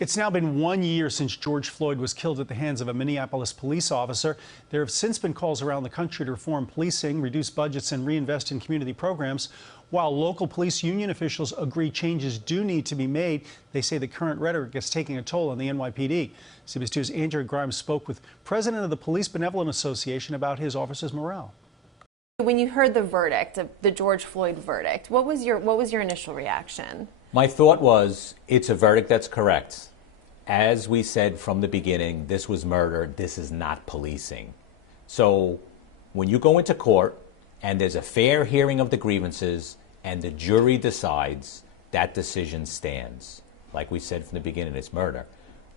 It's now been 1 year since George Floyd was killed at the hands of a Minneapolis police officer. There have since been calls around the country to reform policing, reduce budgets, and reinvest in community programs. While local police union officials agree changes do need to be made, they say the current rhetoric is taking a toll on the NYPD. CBS 2's Andrea Grymes spoke with president of the Police Benevolent Association about his officers' morale. When you heard the verdict, the George Floyd verdict, what was your initial reaction? My thought was, it's a verdict that's correct. As we said from the beginning, this was murder, this is not policing. So when you go into court and there's a fair hearing of the grievances and the jury decides, that decision stands. Like we said from the beginning, it's murder.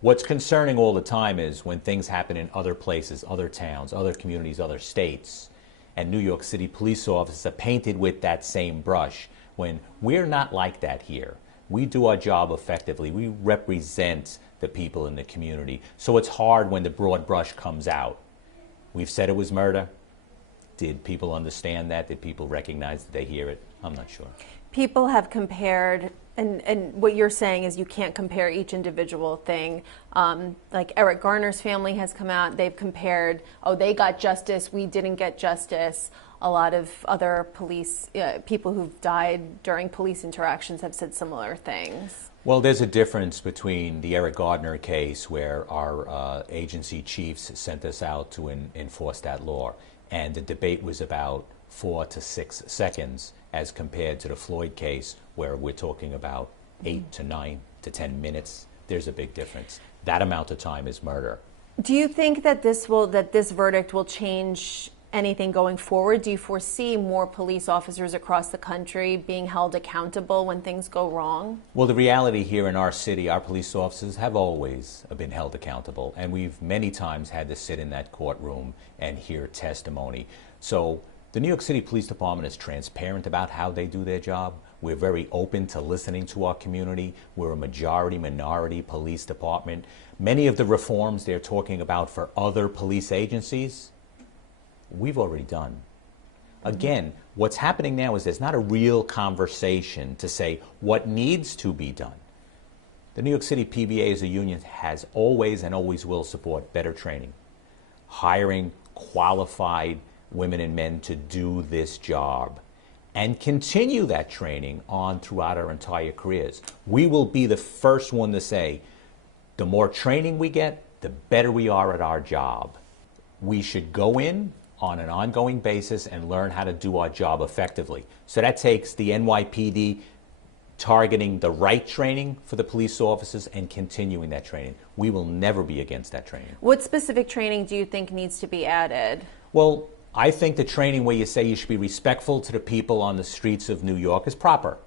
What's concerning all the time is when things happen in other places, other towns, other communities, other states, and New York City police officers are painted with that same brush, when we're not like that here. We do our job effectively. We represent the people in the community. So it's hard when the broad brush comes out. We've said it was murder. Did people understand that? Did people recognize that they hear it? I'm not sure. People have compared, and what you're saying is you can't compare each individual thing. Like Eric Garner's family has come out, they've compared, oh, they got justice, we didn't get justice. A lot of other police, people who've died during police interactions have said similar things. Well, there's a difference between the Eric Garner case, where our agency chiefs sent us out to enforce that law, and the debate was about 4 to 6 seconds, as compared to the Floyd case, where we're talking about 8 to 9 to 10 minutes. There's a big difference. That amount of time is murder. Do you think that this verdict will change anything going forward? Do you foresee more police officers across the country being held accountable when things go wrong? Well, the reality here in our city, our police officers have always been held accountable, and we've many times had to sit in that courtroom and hear testimony. So the New York City Police Department is transparent about how they do their job. We're very open to listening to our community. We're a majority-minority police department. Many of the reforms they're talking about for other police agencies, we've already done. Again, what's happening now is there's not a real conversation to say what needs to be done. The New York City PBA as a union has always and always will support better training, hiring qualified women and men to do this job, and continue that training on throughout our entire careers. We will be the first one to say, the more training we get, the better we are at our job. We should go in on an ongoing basis and learn how to do our job effectively. So that takes the NYPD targeting the right training for the police officers and continuing that training. We will never be against that training. What specific training do you think needs to be added? Well, I think the training where you say you should be respectful to the people on the streets of New York is proper.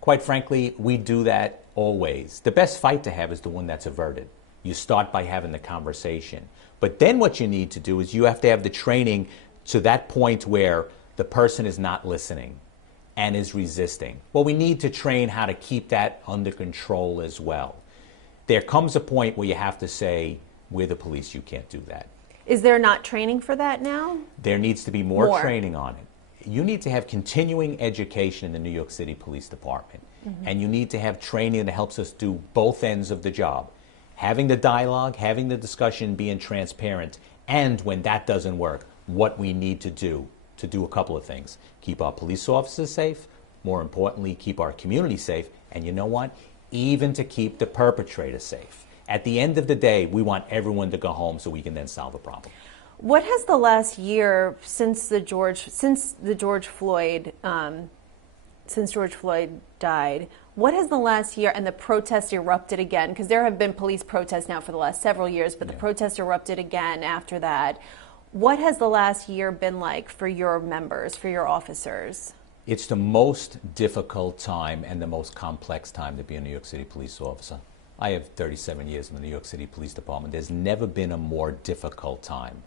Quite frankly, we do that always. The best fight to have is the one that's averted. You start by having the conversation. But then what you need to do is you have to have the training to that point where the person is not listening and is resisting. Well, we need to train how to keep that under control as well. There comes a point where you have to say, we're the police, you can't do that. Is there not training for that now? There needs to be more training on it. You need to have continuing education in the New York City Police Department. And you need to have training that helps us do both ends of the job. Having the dialogue, having the discussion, being transparent, and when that doesn't work, what we need to do a couple of things. Keep our police officers safe, more importantly, keep our community safe, and you know what? Even to keep the perpetrator safe. At the end of the day, we want everyone to go home so we can then solve a problem. What has the last year since George Floyd died, what has the last year, and the protests erupted again, because there have been police protests now for the last several years, but the protests erupted again after that. What has the last year been like for your members, for your officers? It's the most difficult time and the most complex time to be a New York City police officer. I have 37 years in the New York City Police Department. There's never been a more difficult time.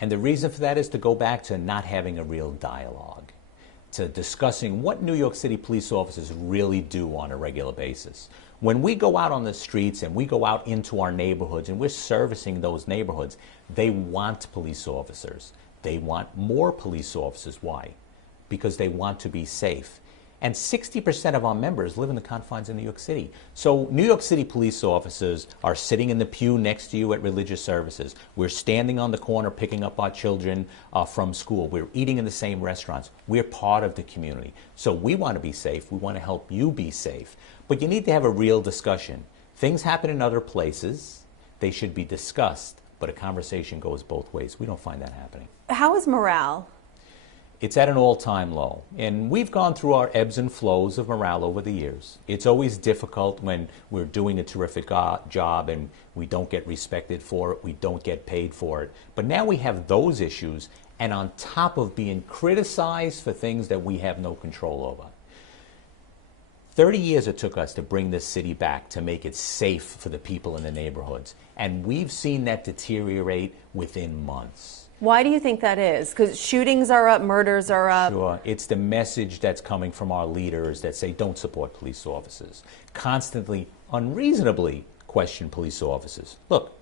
And the reason for that is to go back to not having a real dialogue, to discussing what New York City police officers really do on a regular basis. When we go out on the streets and we go out into our neighborhoods and we're servicing those neighborhoods, they want police officers. They want more police officers. Why? Because they want to be safe. And 60% of our members live in the confines of New York City. So New York City police officers are sitting in the pew next to you at religious services. We're standing on the corner picking up our children from school. We're eating in the same restaurants. We're part of the community. So we want to be safe. We want to help you be safe. But you need to have a real discussion. Things happen in other places. They should be discussed. But a conversation goes both ways. We don't find that happening. How is morale? It's at an all-time low. And we've gone through our ebbs and flows of morale over the years. It's always difficult when we're doing a terrific job and we don't get respected for it, we don't get paid for it. But now we have those issues, and on top of being criticized for things that we have no control over. 30 years it took us to bring this city back, to make it safe for the people in the neighborhoods. And we've seen that deteriorate within months. Why do you think that is? Because shootings are up, murders are up. Sure. It's the message that's coming from our leaders that say don't support police officers. Constantly, unreasonably question police officers. Look,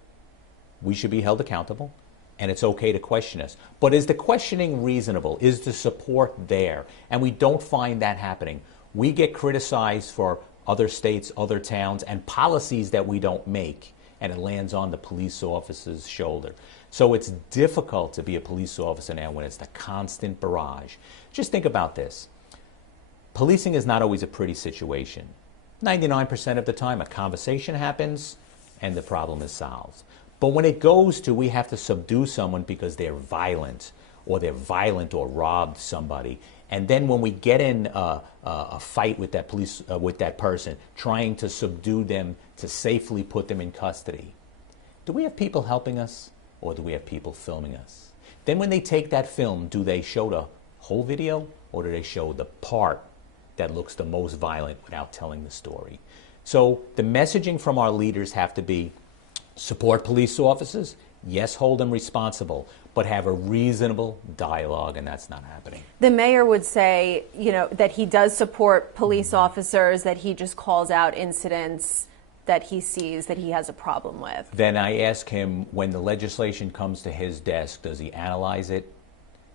we should be held accountable, and it's okay to question us. But is the questioning reasonable? Is the support there? And we don't find that happening. We get criticized for other states, other towns, and policies that we don't make, and it lands on the police officer's shoulder. So it's difficult to be a police officer now when it's the constant barrage. Just think about this. Policing is not always a pretty situation. 99% of the time, a conversation happens and the problem is solved. But when it goes to we have to subdue someone because they're violent or robbed somebody, and then when we get in a fight with that person, trying to subdue them to safely put them in custody, do we have people helping us? Or do we have people filming us? Then when they take that film, do they show the whole video, or do they show the part that looks the most violent without telling the story? So the messaging from our leaders have to be support police officers, yes, hold them responsible, but have a reasonable dialogue, and that's not happening. The mayor would say, that he does support police officers, that he just calls out incidents that he sees that he has a problem with. Then I ask him, when the legislation comes to his desk, does he analyze it?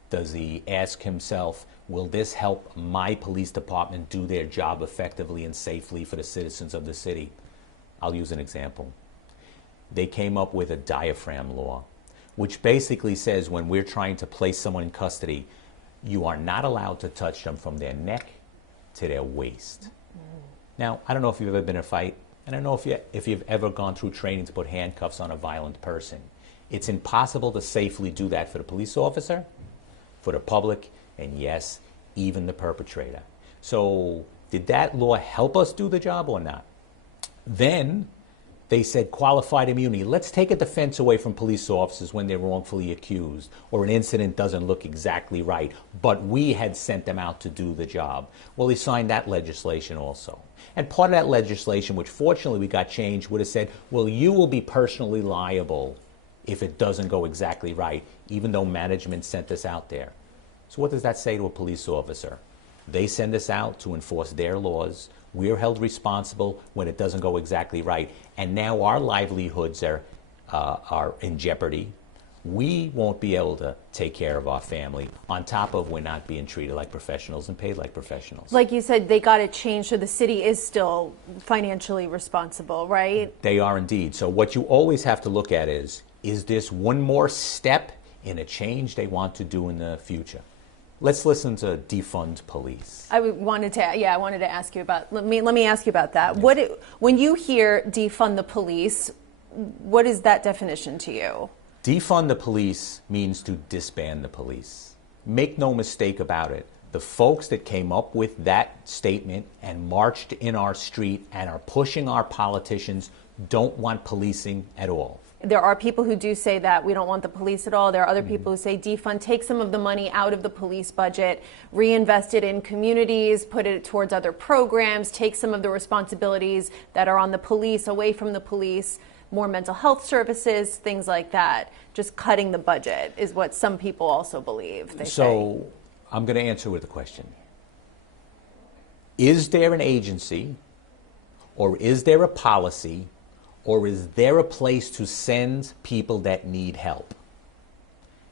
Does he ask himself, will this help my police department do their job effectively and safely for the citizens of the city? I'll use an example. They came up with a diaphragm law, which basically says when we're trying to place someone in custody, you are not allowed to touch them from their neck to their waist. Now, I don't know if you've ever been in a fight. I don't know if you've ever gone through training to put handcuffs on a violent person. It's impossible to safely do that for the police officer, for the public, and yes, even the perpetrator. So did that law help us do the job or not? Then they said qualified immunity. Let's take a defense away from police officers when they're wrongfully accused or an incident doesn't look exactly right, but we had sent them out to do the job. Well, they signed that legislation also. And part of that legislation, which fortunately we got changed, would have said, well, you will be personally liable if it doesn't go exactly right, even though management sent us out there. So what does that say to a police officer? They send us out to enforce their laws. We're held responsible when it doesn't go exactly right. And now our livelihoods are in jeopardy. We won't be able to take care of our family, on top of we're not being treated like professionals and paid like professionals. Like you said, they got it changed so the city is still financially responsible, right? They are indeed. So what you always have to look at is this one more step in a change they want to do in the future? Let's listen to Defund Police. I wanted to ask you about, let me ask you about that. Yes. When you hear defund the police, what is that definition to you? Defund the police means to disband the police. Make no mistake about it. The folks that came up with that statement and marched in our street and are pushing our politicians don't want policing at all. There are people who do say that we don't want the police at all. There are other people who say defund, take some of the money out of the police budget, reinvest it in communities, put it towards other programs, take some of the responsibilities that are on the police away from the police, more mental health services, things like that. Just cutting the budget is what some people also believe. So I'm going to answer with a question. Is there an agency, or is there a policy, or is there a place to send people that need help?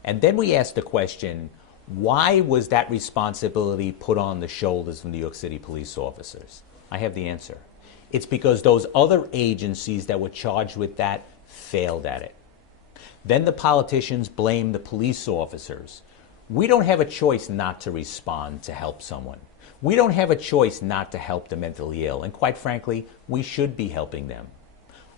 And then we ask the question, Why was that responsibility put on the shoulders of New York City police officers? I have the answer. It's because those other agencies that were charged with that failed at it. Then the politicians blame the police officers. We don't have a choice not to respond to help someone. We don't have a choice not to help the mentally ill. And quite frankly, we should be helping them.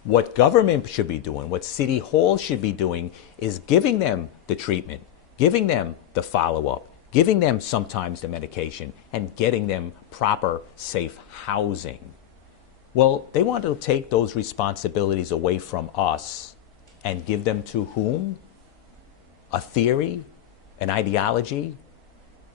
What government should be doing, what City Hall should be doing, is giving them the treatment, giving them the follow-up, giving them sometimes the medication, and getting them proper, safe housing. Well, they want to take those responsibilities away from us and give them to whom? A theory, an ideology,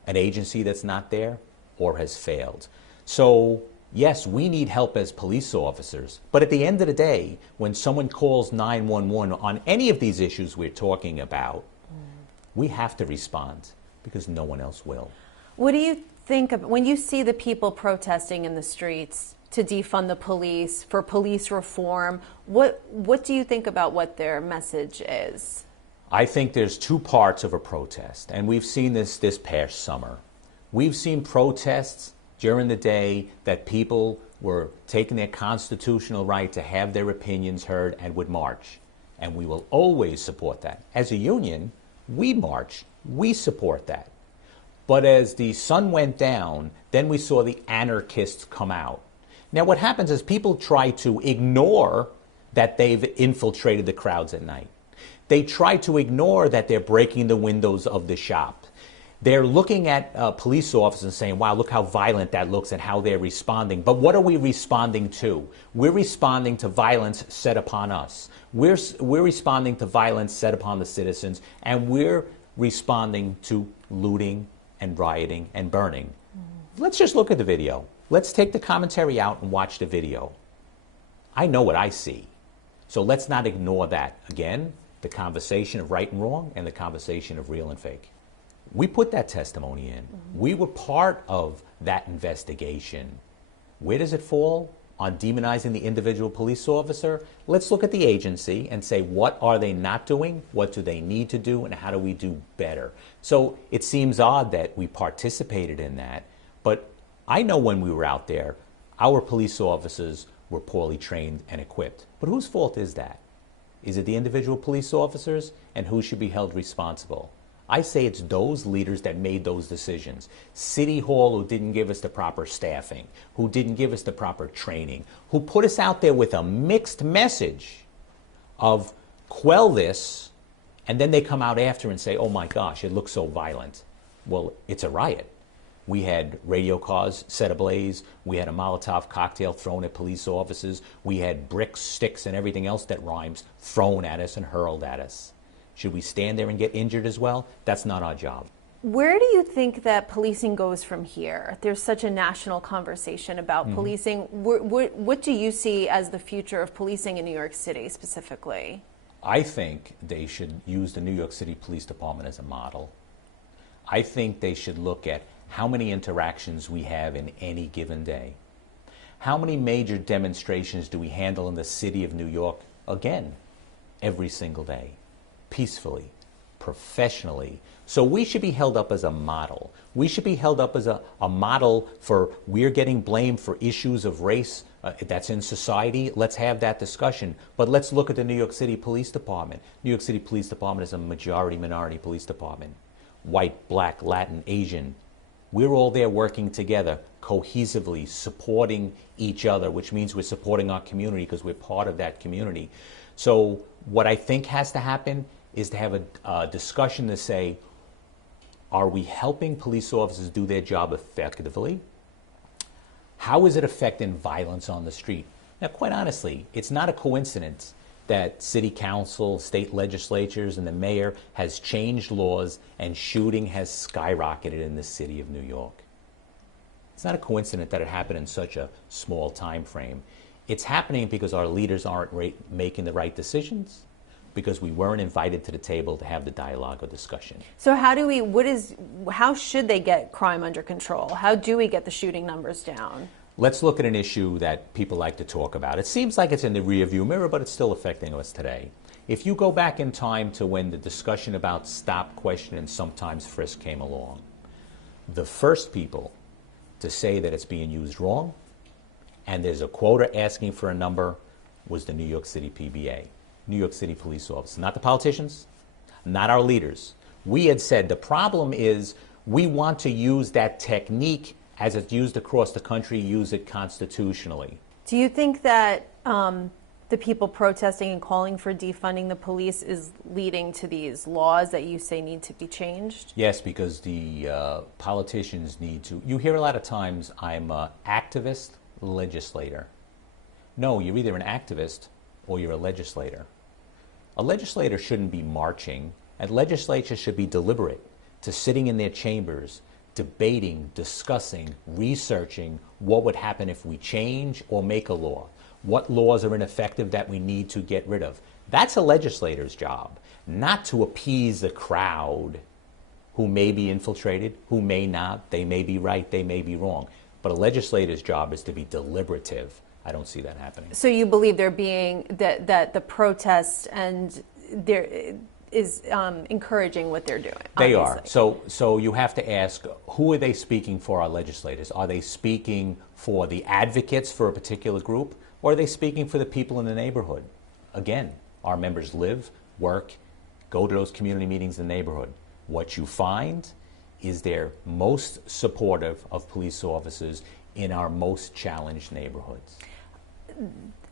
an agency that's not there or has failed. So, yes, we need help as police officers, but at the end of the day, when someone calls 911 on any of these issues we're talking about, we have to respond because no one else will. What do you think of when you see the people protesting in the streets to defund the police, for police reform? What do you think about what their message is? I think there's two parts of a protest, and we've seen this past summer. We've seen protests during the day that people were taking their constitutional right to have their opinions heard and would march. And we will always support that. As a union, we march, we support that. But as the sun went down, then we saw the anarchists come out. Now what happens is people try to ignore that they've infiltrated the crowds at night. They try to ignore that they're breaking the windows of the shop. They're looking at police officers and saying, wow, look how violent that looks and how they're responding. But what are we responding to? We're responding to violence set upon us. We're responding to violence set upon the citizens, and we're responding to looting and rioting and burning. Let's just look at the video. Let's take the commentary out and watch the video. I know what I see. So let's not ignore that. Again, the conversation of right and wrong and the conversation of real and fake. We put that testimony in. We were part of that investigation. Where does it fall? On demonizing the individual police officer? Let's look at the agency and say, what are they not doing? What do they need to do? And how do we do better? So it seems odd that we participated in that, but I know when we were out there, our police officers were poorly trained and equipped. But whose fault is that? Is it the individual police officers? And who should be held responsible? I say it's those leaders that made those decisions. City Hall, who didn't give us the proper staffing, who didn't give us the proper training, who put us out there with a mixed message of quell this, and then they come out after and say, oh my gosh, it looks so violent. Well, it's a riot. We had radio cars set ablaze. We had a Molotov cocktail thrown at police officers. We had bricks, sticks, and everything else that rhymes thrown at us and hurled at us. Should we stand there and get injured as well? That's not our job. Where do you think that policing goes from here? There's such a national conversation about policing. What do you see as the future of policing in New York City specifically? I think they should use the New York City Police Department as a model. I think they should look at how many interactions we have in any given day. How many major demonstrations do we handle in the city of New York? Again, every single day. Peacefully, professionally. So we should be held up as a model. We should be held up as a model for we're getting blamed for issues of race that's in society. Let's have that discussion. But let's look at the New York City Police Department. New York City Police Department is a majority-minority police department. White, black, Latin, Asian. We're all there working together, cohesively, supporting each other, which means we're supporting our community because we're part of that community. So what I think has to happen is to have a discussion to say, are we helping police officers do their job effectively? How is it affecting violence on the street? Now, quite honestly, it's not a coincidence that city council, state legislatures, and the mayor has changed laws and shooting has skyrocketed in the city of New York. It's not a coincidence that it happened in such a small time frame. It's happening because our leaders aren't making the right decisions, because we weren't invited to the table to have the dialogue or discussion. So how should they get crime under control? How do we get the shooting numbers down? Let's look at an issue that people like to talk about. It seems like it's in the rearview mirror, but it's still affecting us today. If you go back in time to when the discussion about stop, question, and sometimes frisk came along, the first people to say that it's being used wrong and there's a quota asking for a number was the New York City PBA, New York City police officers, not the politicians, not our leaders. We had said the problem is we want to use that technique as it's used across the country, use it constitutionally. Do you think that the people protesting and calling for defunding the police is leading to these laws that you say need to be changed? Yes, because the politicians need to. You hear a lot of times, I'm an activist, legislator. No, you're either an activist or you're a legislator. A legislator shouldn't be marching, and legislatures should be deliberate to sitting in their chambers, debating, discussing, researching what would happen if we change or make a law. What laws are ineffective that we need to get rid of. That's a legislator's job, not to appease the crowd who may be infiltrated, who may not. They may be right, they may be wrong. But a legislator's job is to be deliberative. I don't see that happening. So you believe there being that the protest and there is encouraging what they're doing? They obviously. are. So you have to ask, who are they speaking for, our legislators? Are they speaking for the advocates for a particular group, or are they speaking for the people in the neighborhood? Again, our members live, work, go to those community meetings in the neighborhood. What you find is they're most supportive of police officers in our most challenged neighborhoods.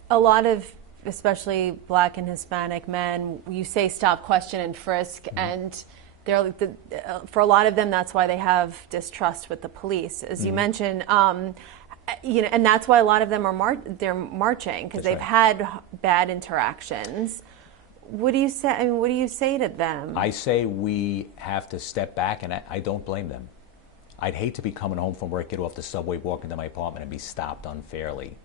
A lot of, especially Black and Hispanic men, you say stop, question, and frisk, and they're for a lot of them, that's why they have distrust with the police, as you mentioned. You know, and that's why a lot of them are they're marching because they've had bad interactions. What do you say? I mean, what do you say to them? I say we have to step back, and I don't blame them. I'd hate to be coming home from work, get off the subway, walk into my apartment, and be stopped unfairly.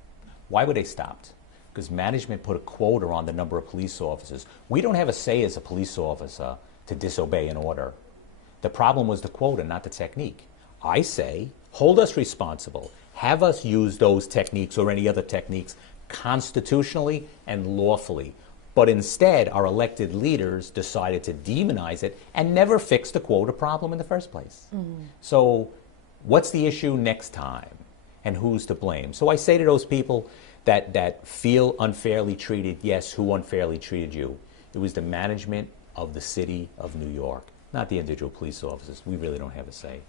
Why were they stopped? Because management put a quota on the number of police officers. We don't have a say as a police officer to disobey an order. The problem was the quota, not the technique. I say, hold us responsible. Have us use those techniques or any other techniques constitutionally and lawfully. But instead, our elected leaders decided to demonize it and never fix the quota problem in the first place. So what's the issue next time? And who's to blame? So I say to those people that feel unfairly treated, yes, who unfairly treated you? It was the management of the city of New York, not the individual police officers. We really don't have a say.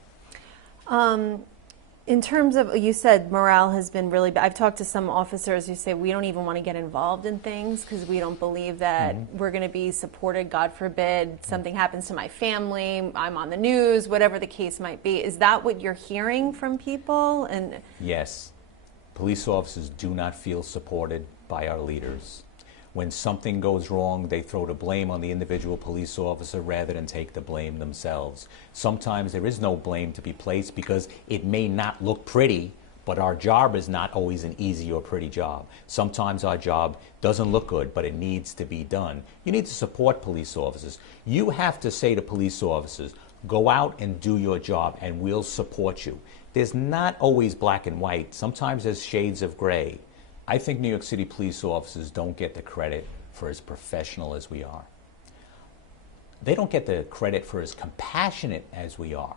In terms of, you said morale has been really bad. I've talked to some officers who say we don't even want to get involved in things because we don't believe that we're going to be supported. God forbid something happens to my family, I'm on the news, whatever the case might be. Is that what you're hearing from people? And yes, police officers do not feel supported by our leaders. When something goes wrong, they throw the blame on the individual police officer rather than take the blame themselves. Sometimes there is no blame to be placed because it may not look pretty, but our job is not always an easy or pretty job. Sometimes our job doesn't look good, but it needs to be done. You need to support police officers. You have to say to police officers, go out and do your job and we'll support you. There's not always black and white. Sometimes there's shades of gray. I think New York City police officers don't get the credit for as professional as we are. They don't get the credit for as compassionate as we are.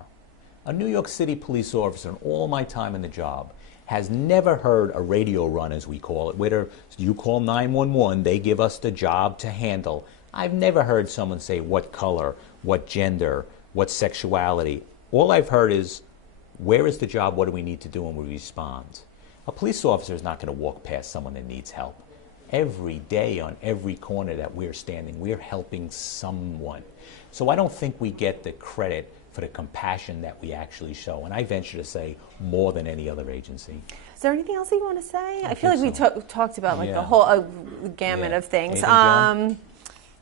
A New York City police officer in all my time in the job has never heard a radio run, as we call it, where you call 911, they give us the job to handle. I've never heard someone say what color, what gender, what sexuality. All I've heard is, where is the job, what do we need to do, and we respond. A police officer is not going to walk past someone that needs help. Every day on every corner that we're standing, we're helping someone. So I don't think we get the credit for the compassion that we actually show. And I venture to say more than any other agency. Is there anything else that you want to say? I feel like we talked about like the whole gamut of things.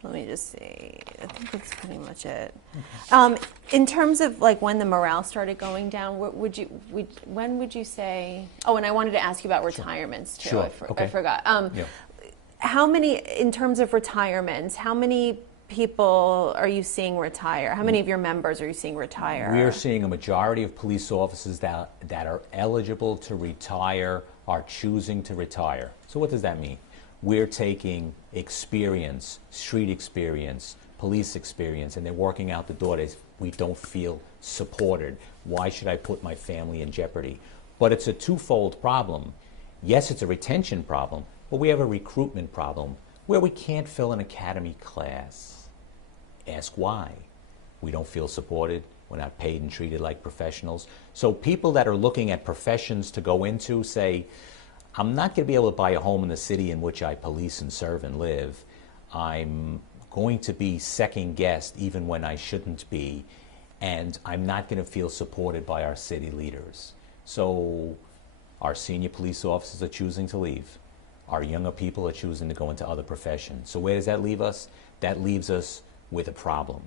Let me just see. I think that's pretty much it. In terms of like when the morale started going down, when would you say? Oh, and I wanted to ask you about retirements too. Sure. I forgot. How many, in terms of retirements, how many people are you seeing retire? How many of your members are you seeing retire? We are seeing a majority of police officers that are eligible to retire are choosing to retire. So what does that mean? We're taking experience, street experience, police experience, and they're working out the door. We don't feel supported. Why should I put my family in jeopardy? But it's a twofold problem. Yes, it's a retention problem, but we have a recruitment problem where we can't fill an academy class. Ask why. We don't feel supported. We're not paid and treated like professionals. So people that are looking at professions to go into say, I'm not going to be able to buy a home in the city in which I police and serve and live. I'm going to be second-guessed even when I shouldn't be, and I'm not going to feel supported by our city leaders. So our senior police officers are choosing to leave. Our younger people are choosing to go into other professions. So where does that leave us? That leaves us with a problem.